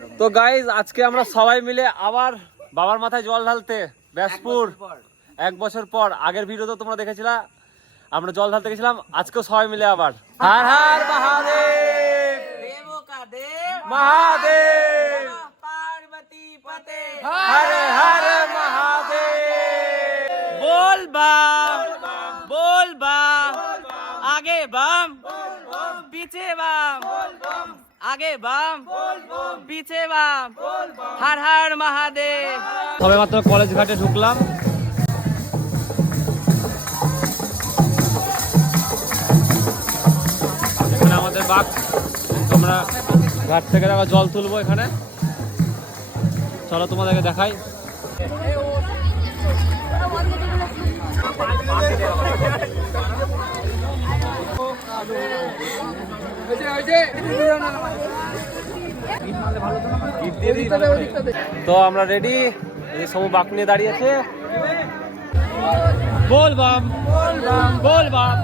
তো গাইজ আজকে আমরা সবাই মিলে আবার বাবার মাথায় জল ঢালতে ব্যাসপুর 1 বছর পর। আগের ভিডিওতে তোমরা দেখেছিলা আমরা জল ঢালতে গেছিলাম, আজকেও সবাই মিলে আবার হর হর মহাদেব মহাদেব পার্বতী পতে হর হর মহাদেব। बोल बम आगे बम पीछे बम आगे बम पीछे बम हर हर महादेव। সবে মাত্র কলেজ ঘাটে ঢুকলাম। এখানে আমাদের বাঘ, তোমরা ঘাট থেকে দেখো জল তুলবো এখানে। চলো তোমাদেরকে দেখাই। তো আমরা রেডি, এই সমু বাক নিয়ে দাঁড়িয়েছে। बोल बम बोल बम बोल बम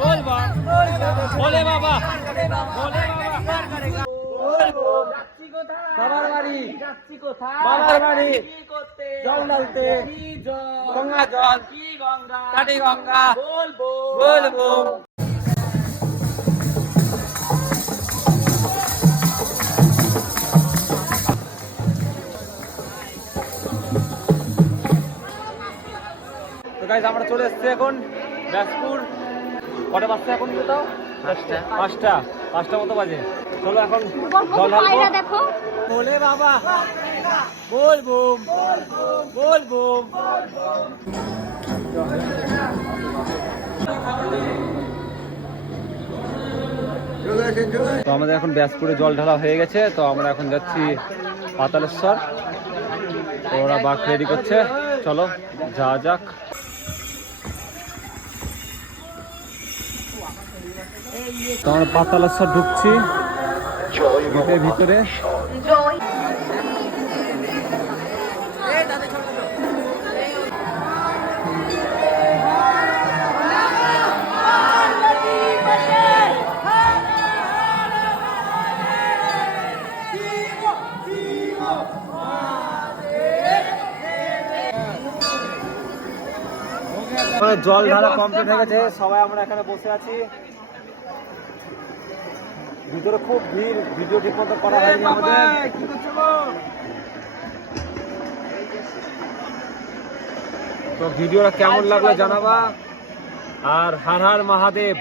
बोल बम बोले बाबा बोले বাবার বাড়ি বাবার বাড়ি জল ঢালতে গঙ্গা জল কাটি গঙ্গা বলবো। তো গাইস আমরা চলে এসেছি এখন ব্যাসপুর। কটা বাজছে এখন? কোথাও 5টা মতো বাজে। চলো এখন জল ঢালবো। বলে বাবা বলবো বলবো। তো আমাদের এখন ব্যাসপুরে জল ঢালা হয়ে গেছে। তো আমরা এখন যাচ্ছি পাতালেশ্বর। তো ওরা বাঘ রেডি করছে, চলো যাওয়া যাক। তো আমরা পাতালেশ্বর ঢুকছি ভিতরে। জল ঢালা কমপ্লিট হয়ে গেছে, সবাই আমরা এখানে বসে আছি। ভিতরে খুব ভিড়, ভিডিও ঠিক মতো করা হয়নি আমাদের। তো ভিডিওটা কেমন লাগলো জানাবা, আর হর হর মহাদেব।